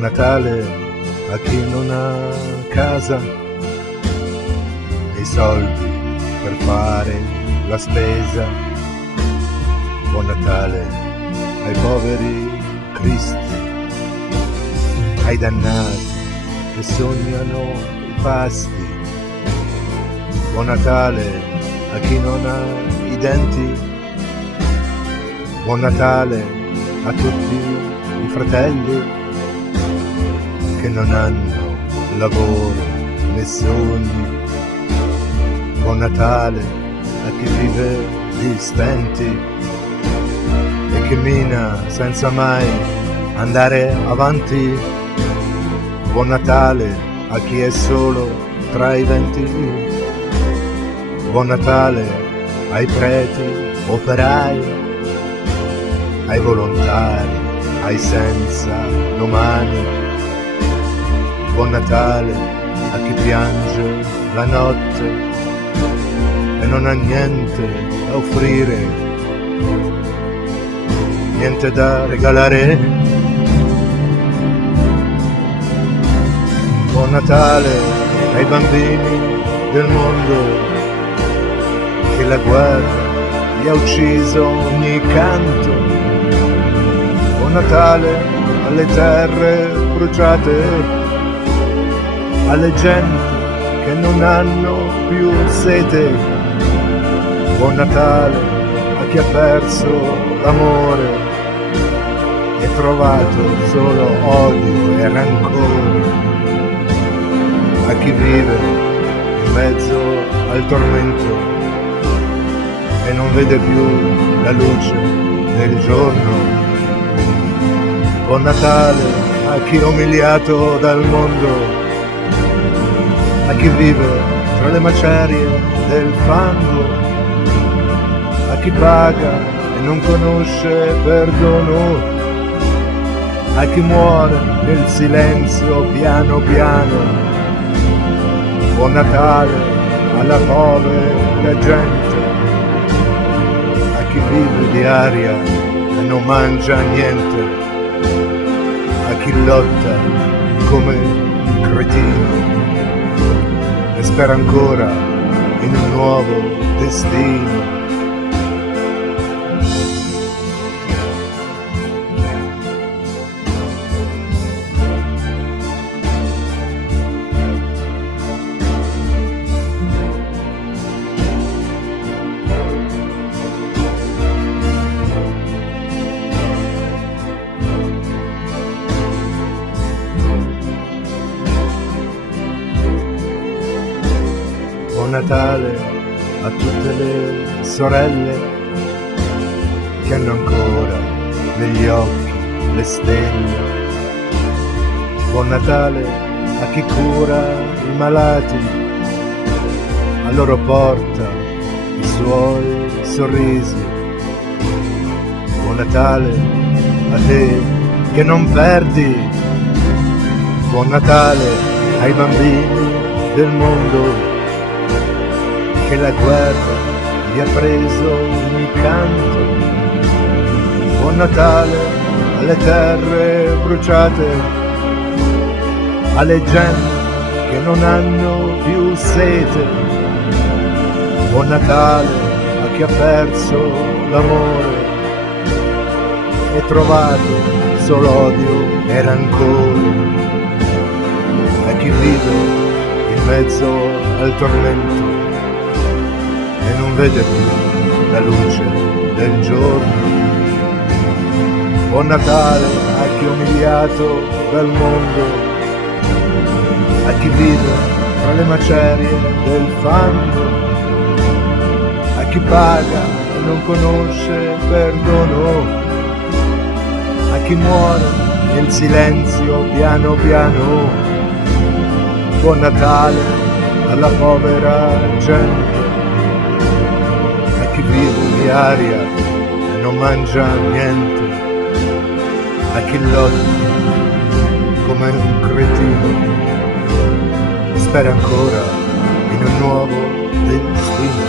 Buon Natale a chi non ha casa e i soldi per fare la spesa. Buon Natale ai poveri cristi, ai dannati che sognano i pasti. Buon Natale a chi non ha i denti. Buon Natale a tutti i fratelli che non hanno lavoro né sogni. Buon Natale a chi vive di stenti e che mina senza mai andare avanti. Buon Natale a chi è solo tra i 20. Buon Natale ai preti, operai, ai volontari, ai senza domani. Buon Natale a chi piange la notte e non ha niente da offrire, niente da regalare. Buon Natale ai bambini del mondo che la guerra gli ha ucciso ogni canto. Buon Natale alle terre bruciate, alle genti che non hanno più sete. Buon Natale a chi ha perso l'amore e trovato solo odio e rancore, a chi vive in mezzo al tormento e non vede più la luce del giorno. Buon Natale a chi è umiliato dal mondo, a chi vive tra le macerie del fango, a chi paga e non conosce perdono, a chi muore nel silenzio piano piano. Buon Natale alla povera gente, a chi vive di aria e non mangia niente, a chi lotta come un cretino e spera ancora in un nuovo destino. Buon Natale a tutte le sorelle che hanno ancora negli occhi le stelle. Buon Natale a chi cura i malati, a loro porta i suoi sorrisi. Buon Natale a te che non perdi. Buon Natale ai bambini del mondo che la guerra gli ha preso ogni canto. Buon Natale alle terre bruciate, alle genti che non hanno più sete. Buon Natale a chi ha perso l'amore e trovato solo odio e rancore, a chi vive in mezzo al tormento e non vede più la luce del giorno. Buon Natale a chi è umiliato dal mondo, a chi vive tra le macerie del fango, a chi paga e non conosce perdono, a chi muore nel silenzio piano piano. Buon Natale alla povera gente, chi vive di aria e non mangia niente, a chi lotta come un cretino e spera ancora in un nuovo destino.